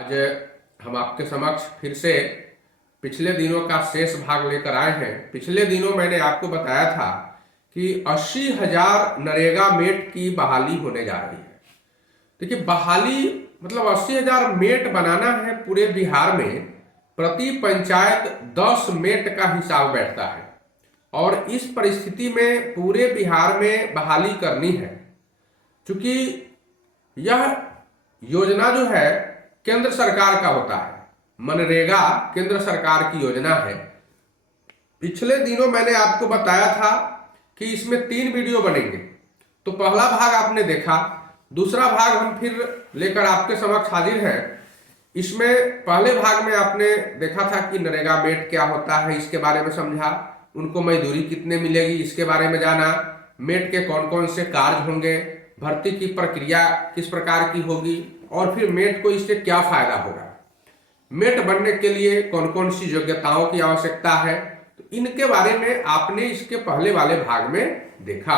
आज हम आपके समक्ष फिर से पिछले दिनों का शेष भाग लेकर आए हैं। पिछले दिनों मैंने आपको बताया था कि 80,000 नरेगा मेट की बहाली होने जा रही है। देखिए, बहाली मतलब 80,000 मेट बनाना है पूरे बिहार में। प्रति पंचायत 10 मेट का हिसाब बैठता है और इस परिस्थिति में पूरे बिहार में बहाली करनी है, क्योंकि यह योजना जो है केंद्र सरकार का होता है। मनरेगा केंद्र सरकार की योजना है। पिछले दिनों मैंने आपको बताया था कि इसमें 3 वीडियो बनेंगे। तो पहला भाग आपने देखा, दूसरा भाग हम फिर लेकर आपके समक्ष हाजिर हैं। इसमें पहले भाग में आपने देखा था कि नरेगा मेट क्या होता है, इसके बारे में समझा, उनको मजदूरी कितने मिलेगी इसके बारे में जाना, मेट के कौन कौन से कार्य होंगे, भर्ती की प्रक्रिया किस प्रकार की होगी और फिर मेट को इससे क्या फायदा होगा, मेट बनने के लिए कौन कौन सी योग्यताओं की आवश्यकता है। तो इनके बारे में आपने इसके पहले वाले भाग में देखा।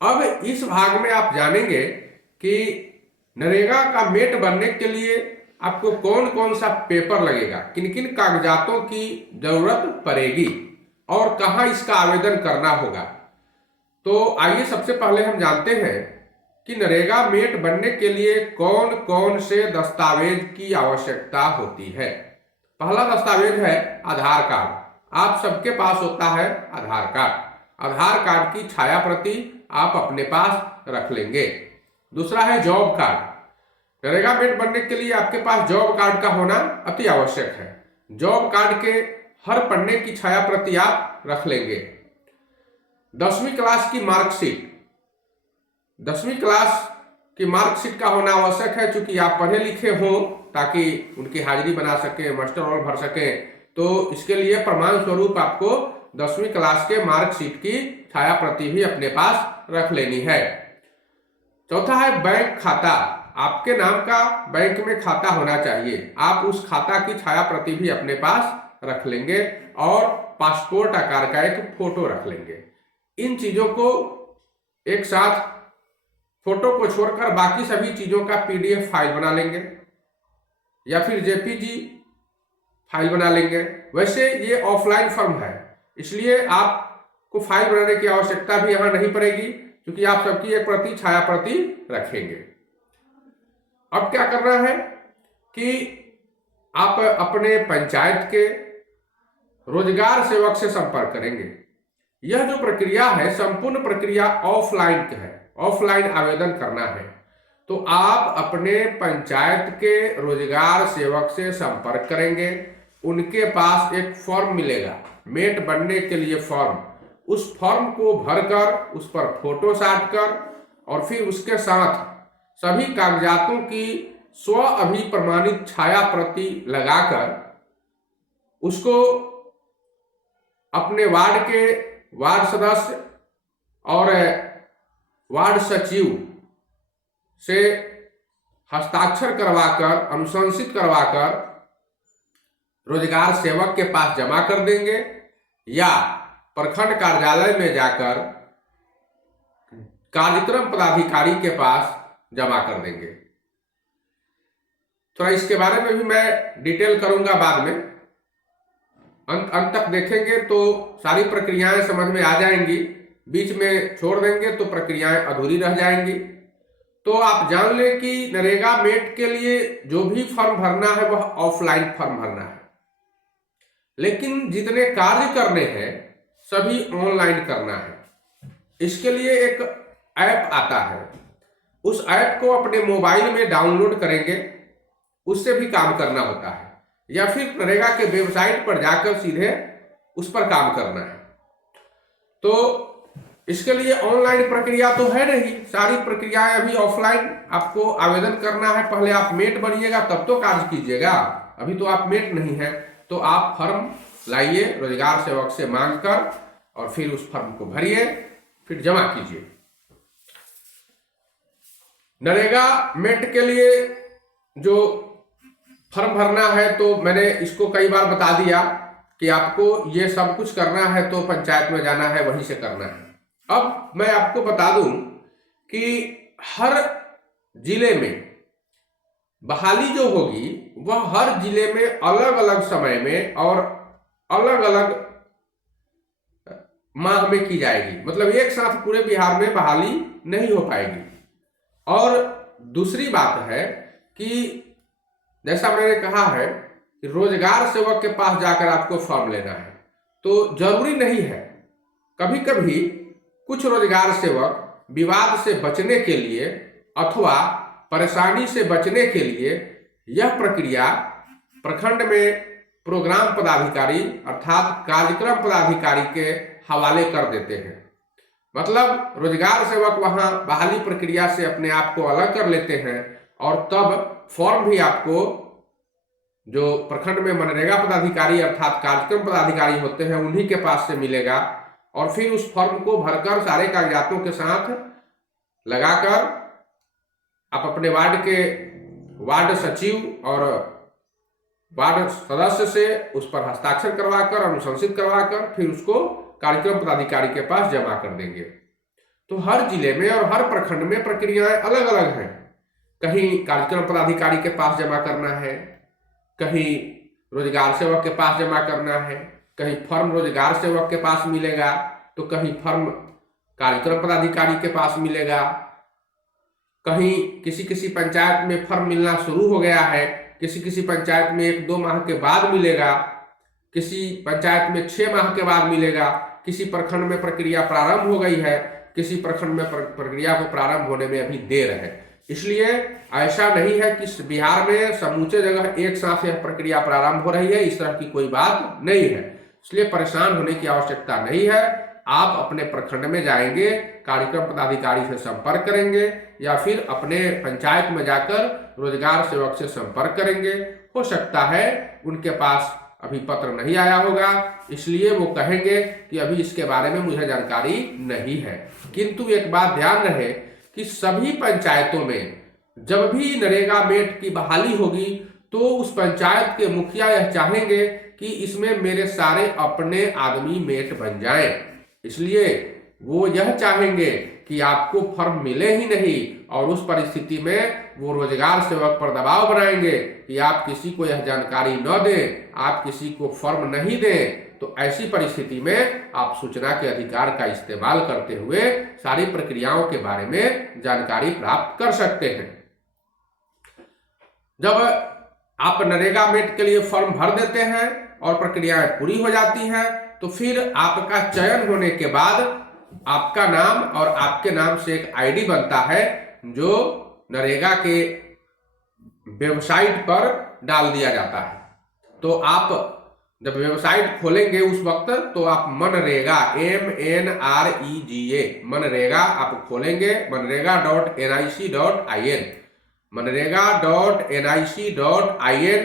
अब इस भाग में आप जानेंगे कि नरेगा का मेट बनने के लिए आपको कौन कौन सा पेपर लगेगा, किन किन कागजातों की जरूरत पड़ेगी और कहां इसका आवेदन करना होगा। तो आइए सबसे पहले हम जानते हैं कि नरेगा मेट बनने के लिए कौन कौन से दस्तावेज की आवश्यकता होती है। पहला दस्तावेज है आधार कार्ड। आप सबके पास होता है आधार कार्ड। आधार कार्ड की छाया प्रति आप अपने पास रख लेंगे। दूसरा है जॉब कार्ड। नरेगा मेट बनने के लिए आपके पास जॉब कार्ड का होना अति आवश्यक है। जॉब कार्ड के हर पन्ने की छाया प्रति आप रख लेंगे। 10वीं क्लास की मार्कशीट। 10वीं क्लास की मार्कशीट का होना आवश्यक है, क्योंकि आप पढ़े लिखे हों ताकि उनकी हाजिरी बना सकें, मास्टर रोल भर सकें। तो इसके लिए प्रमाण स्वरूप आपको 10वीं क्लास के मार्कशीट की छाया प्रति भी अपने पास रख लेनी है। चौथा है बैंक खाता। आपके नाम का बैंक में खाता होना चाहिए। आप उस खाता की छाया प्रति भी अपने पास रख लेंगे और पासपोर्ट आकार का एक फोटो रख लेंगे। इन चीजों को एक साथ, फोटो को छोड़कर बाकी सभी चीजों का पीडीएफ फाइल बना लेंगे या फिर जेपीजी फाइल बना लेंगे। वैसे ये ऑफलाइन फॉर्म है, इसलिए आपको फाइल बनाने की आवश्यकता भी यहां नहीं पड़ेगी, क्योंकि आप सबकी एक प्रति छाया प्रति रखेंगे। अब क्या करना है कि आप अपने पंचायत के रोजगार सेवक से संपर्क करेंगे। यह जो प्रक्रिया है, संपूर्ण प्रक्रिया ऑफलाइन है, ऑफलाइन आवेदन करना है। तो आप अपने पंचायत के रोजगार सेवक से संपर्क करेंगे। उनके पास एक फॉर्म मिलेगा, मेट बनने के लिए फॉर्म। उस फॉर्म को भरकर उस पर फोटो साट कर और फिर उसके साथ सभी कागजातों की स्व अभिप्रमाणित छाया प्रति लगाकर उसको अपने वार्ड के वार्ड सदस्य और वार्ड सचिव से हस्ताक्षर करवाकर, अनुशंसित करवाकर रोजगार सेवक के पास जमा कर देंगे या प्रखंड कार्यालय में जाकर कार्यक्रम पदाधिकारी के पास जमा कर देंगे। थोड़ा इसके बारे में भी मैं डिटेल करूंगा बाद में। अंत तक देखेंगे तो सारी प्रक्रियाएं समझ में आ जाएंगी। बीच में छोड़ देंगे तो प्रक्रियाएं अधूरी रह जाएंगी। तो आप जान लें कि नरेगा मेट के लिए जो भी फॉर्म भरना है वह ऑफलाइन फॉर्म भरना है, लेकिन जितने कार्य करने हैं सभी ऑनलाइन करना है। इसके लिए एक ऐप आता है, उस ऐप को अपने मोबाइल में डाउनलोड करेंगे, उससे भी काम करना होता है, या फिर नरेगा के वेबसाइट पर जाकर सीधे उस पर काम करना है। तो इसके लिए ऑनलाइन प्रक्रिया तो है नहीं, सारी प्रक्रियाएं अभी ऑफलाइन आपको आवेदन करना है। पहले आप मेट बनिएगा तब तो कार्य कीजिएगा। अभी तो आप मेट नहीं है, तो आप फॉर्म लाइए रोजगार सेवक से मांग कर और फिर उस फॉर्म को भरिए, फिर जमा कीजिए। नरेगा मेट के लिए जो फॉर्म भरना है तो मैंने इसको कई बार बता दिया कि आपको ये सब कुछ करना है तो पंचायत में जाना है, वहीं से करना है। अब मैं आपको बता दूं कि हर जिले में बहाली जो होगी वह हर जिले में अलग अलग समय में और अलग अलग माह में की जाएगी। मतलब एक साथ पूरे बिहार में बहाली नहीं हो पाएगी। और दूसरी बात है कि जैसा मैंने कहा है कि रोजगार सेवक के पास जाकर आपको फॉर्म लेना है, तो जरूरी नहीं है। कभी कभी कुछ रोजगार सेवक विवाद से बचने के लिए अथवा परेशानी से बचने के लिए यह प्रक्रिया प्रखंड में प्रोग्राम पदाधिकारी अर्थात कार्यक्रम पदाधिकारी के हवाले कर देते हैं। मतलब रोजगार सेवक वहां बहाली प्रक्रिया से अपने आप को अलग कर लेते हैं और तब फॉर्म भी आपको जो प्रखंड में मनरेगा पदाधिकारी अर्थात कार्यक्रम पदाधिकारी होते हैं उन्हीं के पास से मिलेगा। और फिर उस फॉर्म को भरकर सारे कागजातों के साथ लगाकर आप अपने वार्ड के वार्ड सचिव और वार्ड सदस्य से उस पर हस्ताक्षर करवाकर अनुशंसित करवाकर फिर उसको कार्यक्रम पदाधिकारी के पास जमा कर देंगे। तो हर जिले में और हर प्रखंड में प्रक्रियाएं अलग अलग हैं। कहीं कार्यक्रम पदाधिकारी के पास जमा करना है, कहीं रोजगार सेवक के पास जमा करना है, कहीं फर्म रोजगार सेवक के पास मिलेगा तो कहीं फर्म कार्यक्रम पदाधिकारी के पास मिलेगा। कहीं किसी किसी पंचायत में फर्म मिलना शुरू हो गया है, किसी किसी पंचायत में 1-2 माह के बाद मिलेगा, किसी पंचायत में 6 माह के बाद मिलेगा, किसी प्रखंड में प्रक्रिया प्रारंभ हो गई है, किसी प्रखंड में प्रक्रिया को प्रारंभ होने में अभी देर है। इसलिए ऐसा नहीं है कि बिहार में समूचे जगह एक साथ यह प्रक्रिया प्रारंभ हो रही है, इस तरह की कोई बात नहीं है। इसलिए परेशान होने की आवश्यकता नहीं है। आप अपने प्रखंड में जाएंगे, कार्यक्रम पदाधिकारी से संपर्क करेंगे या फिर अपने पंचायत में जाकर रोजगार सेवक से संपर्क करेंगे। हो सकता है उनके पास अभी पत्र नहीं आया होगा, इसलिए वो कहेंगे कि अभी इसके बारे में मुझे जानकारी नहीं है। किंतु एक बात ध्यान रहे कि सभी पंचायतों में जब भी नरेगा मेट की बहाली होगी तो उस पंचायत के मुखिया यह चाहेंगे कि इसमें मेरे सारे अपने आदमी मेट बन जाएं। इसलिए वो यह चाहेंगे कि आपको फर्म मिले ही नहीं और उस परिस्थिति में वो रोजगार सेवक पर दबाव बनाएंगे कि आप किसी को यह जानकारी न दें, आप किसी को फर्म नहीं दें। तो ऐसी परिस्थिति में आप सूचना के अधिकार का इस्तेमाल करते हुए सारी प्रक्रियाओं के बारे में जानकारी प्राप्त कर सकते हैं। जब आप नरेगा मेट के लिए फॉर्म भर देते हैं और प्रक्रियाएं पूरी हो जाती हैं तो फिर आपका चयन होने के बाद आपका नाम और आपके नाम से एक आईडी बनता है जो नरेगा के वेबसाइट पर डाल दिया जाता है। तो आप जब वेबसाइट खोलेंगे उस वक्त तो आप मनरेगा MNREGA मनरेगा आप खोलेंगे, मनरेगा.nic.in मनरेगा.nic.in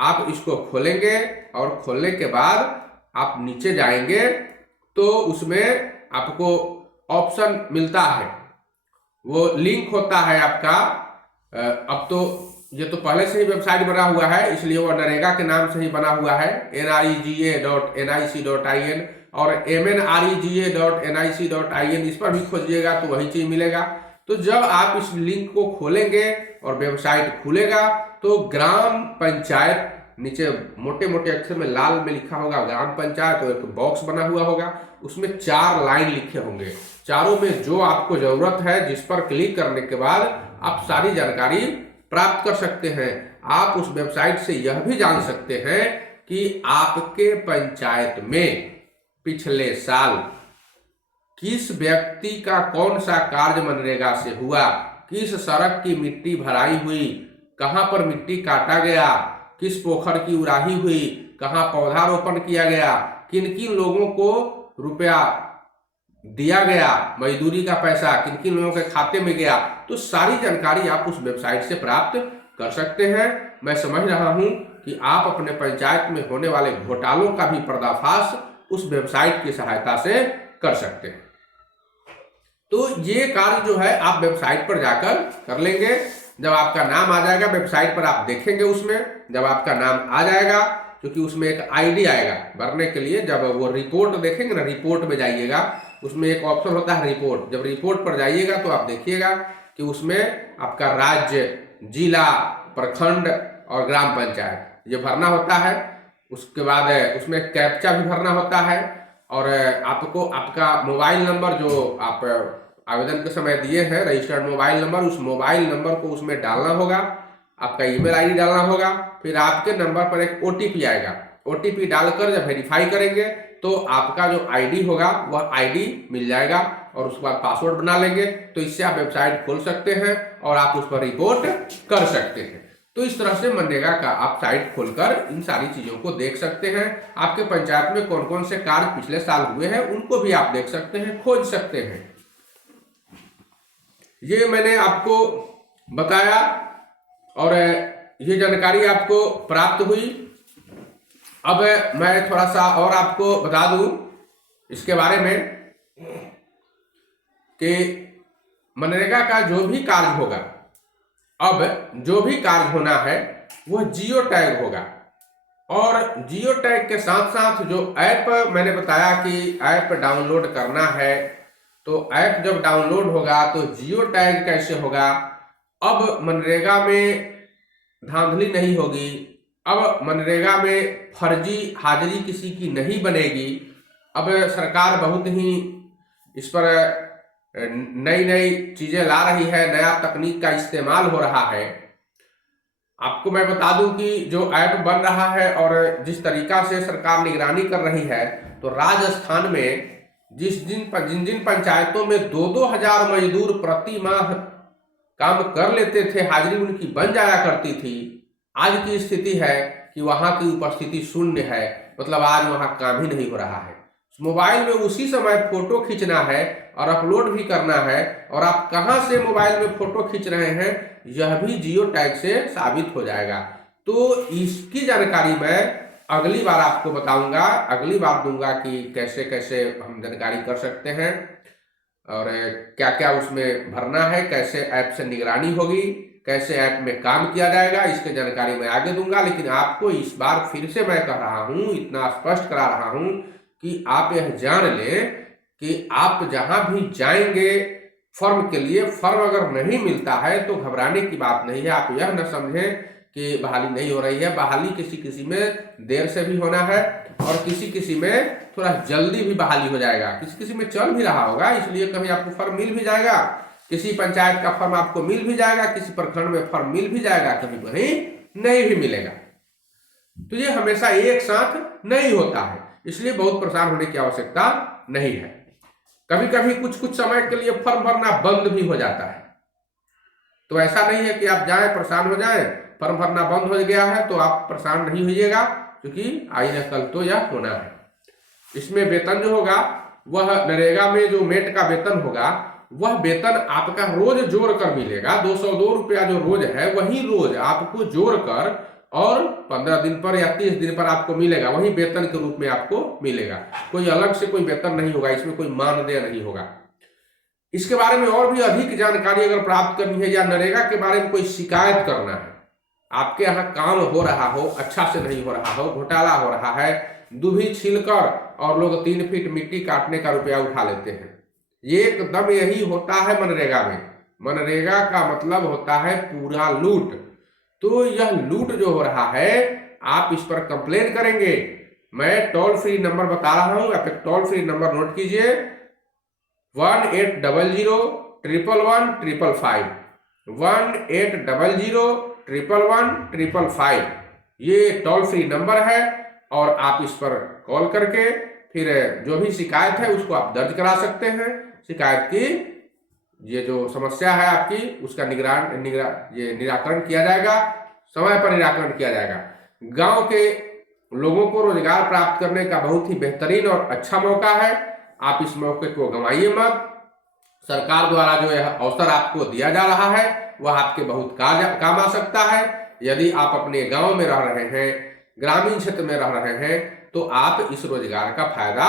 आप इसको खोलेंगे और खोलने के बाद आप नीचे जाएंगे तो उसमें आपको ऑप्शन मिलता है, वो लिंक होता है आपका। अब तो ये तो पहले से ही वेबसाइट बना हुआ है इसलिए वो नरेगा के नाम से ही बना हुआ है NREGA.nic.in और MNREGA.nic.in इस पर भी खोजिएगा तो वही चीज मिलेगा। तो जब आप इस लिंक को खोलेंगे और वेबसाइट खुलेगा तो ग्राम पंचायत नीचे मोटे मोटे अक्षर में लाल में लिखा होगा ग्राम पंचायत और एक बॉक्स बना हुआ होगा, उसमें 4 लाइन लिखे होंगे। चारों में जो आपको जरूरत है जिस पर क्लिक करने के बाद आप सारी जानकारी प्राप्त कर सकते हैं। आप उस वेबसाइट से यह भी जान सकते हैं कि आपके पंचायत में पिछले साल किस व्यक्ति का कौन सा कार्य मनरेगा से हुआ, किस सड़क की मिट्टी भराई हुई, कहां पर मिट्टी काटा गया, किस पोखर की उड़ाही हुई, कहां पौधारोपण किया गया, किन किन लोगों को रुपया दिया गया, मजदूरी का पैसा किन किन लोगों के खाते में गया। तो सारी जानकारी आप उस वेबसाइट से प्राप्त कर सकते हैं। मैं समझ रहा हूं कि आप अपने पंचायत में होने वाले घोटालों का भी पर्दाफाश उस वेबसाइट की सहायता से कर सकते हैं। तो ये कार्य जो है आप वेबसाइट पर जाकर कर लेंगे। जब आपका नाम आ जाएगा वेबसाइट पर आप देखेंगे, उसमें जब आपका नाम आ जाएगा क्योंकि उसमें एक आईडी आएगा भरने के लिए, जब वो रिपोर्ट देखेंगे ना, रिपोर्ट में जाइएगा, उसमें एक ऑप्शन होता है रिपोर्ट। जब रिपोर्ट पर जाइएगा तो आप देखिएगा कि उसमें आपका राज्य, जिला, प्रखंड और ग्राम पंचायत ये भरना होता है। उसके बाद उसमें कैप्चा भी भरना होता है और आपको आपका मोबाइल नंबर जो आप आवेदन के समय दिए हैं, रजिस्टर्ड मोबाइल नंबर, उस मोबाइल नंबर को उसमें डालना होगा, आपका ईमेल आईडी डालना होगा, फिर आपके नंबर पर एक ओटीपी आएगा। ओटीपी डालकर जब वेरीफाई करेंगे तो आपका जो आईडी होगा वह आईडी मिल जाएगा और उसके बाद पासवर्ड बना लेंगे, तो इससे आप वेबसाइट खोल सकते हैं और आप उस पर रिपोर्ट कर सकते हैं। तो इस तरह से मनरेगा का आप साइट खोलकर इन सारी चीजों को देख सकते हैं। आपके पंचायत में कौन कौन से कार्य पिछले साल हुए हैं उनको भी आप देख सकते हैं, खोज सकते हैं। ये मैंने आपको बताया और ये जानकारी आपको प्राप्त हुई। अब मैं थोड़ा सा और आपको बता दूं इसके बारे में कि मनरेगा का जो भी कार्य होगा, अब जो भी कार्य होना है वह जियो टैग होगा और जियो टैग के साथ साथ जो ऐप मैंने बताया कि ऐप डाउनलोड करना है, तो ऐप जब डाउनलोड होगा तो जियो टैग कैसे होगा। अब मनरेगा में धांधली नहीं होगी, अब मनरेगा में फर्जी हाजिरी किसी की नहीं बनेगी। अब सरकार बहुत ही इस पर नई नई चीजें ला रही है, नया तकनीक का इस्तेमाल हो रहा है। आपको मैं बता दूं कि जो ऐप बन रहा है और जिस तरीका से सरकार निगरानी कर रही है, तो राजस्थान में जिन जिन पंचायतों में 2-2 हजार मजदूर प्रति माह काम कर लेते थे, हाजिरी उनकी बन जाया करती थी, आज की स्थिति है कि वहां की उपस्थिति शून्य है। मतलब आज वहां काम ही नहीं हो रहा है। मोबाइल में उसी समय फोटो खींचना है और अपलोड भी करना है, और आप कहां से मोबाइल में फोटो खींच रहे हैं यह भी जियो टैग से साबित हो जाएगा। तो इसकी जानकारी मैं अगली बार आपको बताऊंगा, अगली बार दूंगा कि कैसे कैसे हम जानकारी कर सकते हैं और क्या क्या उसमें भरना है, कैसे ऐप से निगरानी होगी, कैसे ऐप में काम किया जाएगा, इसकी जानकारी मैं आगे दूंगा। लेकिन आपको इस बार फिर से मैं कह रहा हूं, इतना स्पष्ट करा रहा हूं कि आप यह जान लें कि आप जहां भी जाएंगे फॉर्म के लिए, फॉर्म अगर नहीं मिलता है तो घबराने की बात नहीं है। आप यह न समझें कि बहाली नहीं हो रही है। बहाली किसी किसी में देर से भी होना है और किसी किसी में थोड़ा जल्दी भी बहाली हो जाएगा, किसी किसी में चल भी रहा होगा, इसलिए कहीं आपको फॉर्म मिल भी जाएगा, किसी पंचायत का फॉर्म आपको मिल भी जाएगा, किसी प्रखंड में फॉर्म मिल भी जाएगा, कहीं कहीं नहीं भी मिलेगा। तो ये हमेशा एक साथ नहीं होता है, इसलिए बहुत परेशान होने की आवश्यकता नहीं है। कभी कभी कुछ कुछ समय के लिए फॉर्म भरना बंद भी हो जाता है, तो ऐसा नहीं है कि आप जाएं परेशान हो जाएं, फॉर्म भरना बंद हो गया है तो आप परेशान नहीं होइएगा, क्योंकि आज या कल तो यह होना है। इसमें वेतन जो होगा वह नरेगा में जो मेट का वेतन होगा वह वेतन आपका रोज जोड़ कर मिलेगा। 202 रुपया जो रोज है वही रोज आपको जोड़ कर और 15 दिन पर या 30 दिन पर आपको मिलेगा, वही वेतन के रूप में आपको मिलेगा। कोई अलग से कोई वेतन नहीं होगा, इसमें कोई मानदेय नहीं होगा। इसके बारे में और भी अधिक जानकारी अगर प्राप्त करनी है या नरेगा के बारे में कोई शिकायत करना है, आपके यहाँ काम हो रहा हो, अच्छा से नहीं हो रहा हो, घोटाला हो रहा है, दूभी छीलकर और लोग 3 फीट मिट्टी काटने का रुपया उठा लेते हैं, ये एकदम यही होता है मनरेगा में। मनरेगा का मतलब होता है पूरा लूट। तो यह लूट जो हो रहा है आप इस पर कंप्लेन करेंगे। मैं टोल फ्री नंबर बता रहा हूं, आप एक टोल फ्री नंबर नोट कीजिए, 1800-111-155 1800-111-155 ये टोल फ्री नंबर है और आप इस पर कॉल करके फिर जो भी शिकायत है उसको आप दर्ज करा सकते हैं। शिकायत की ये जो समस्या है आपकी उसका निराकरण किया जाएगा, समय पर निराकरण किया जाएगा। गांव के लोगों को रोजगार प्राप्त करने का बहुत ही बेहतरीन और अच्छा मौका है, आप इस मौके को गंवाइए मत। सरकार द्वारा जो यह अवसर आपको दिया जा रहा है वह आपके बहुत काम आ सकता है। यदि आप अपने गांव में रह रहे हैं, ग्रामीण क्षेत्र में रह रहे हैं, तो आप इस रोजगार का फायदा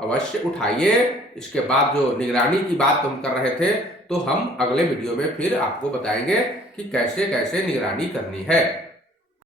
अवश्य उठाइए। इसके बाद जो निगरानी की बात हम कर रहे थे, तो हम अगले वीडियो में फिर आपको बताएंगे कि कैसे कैसे निगरानी करनी है।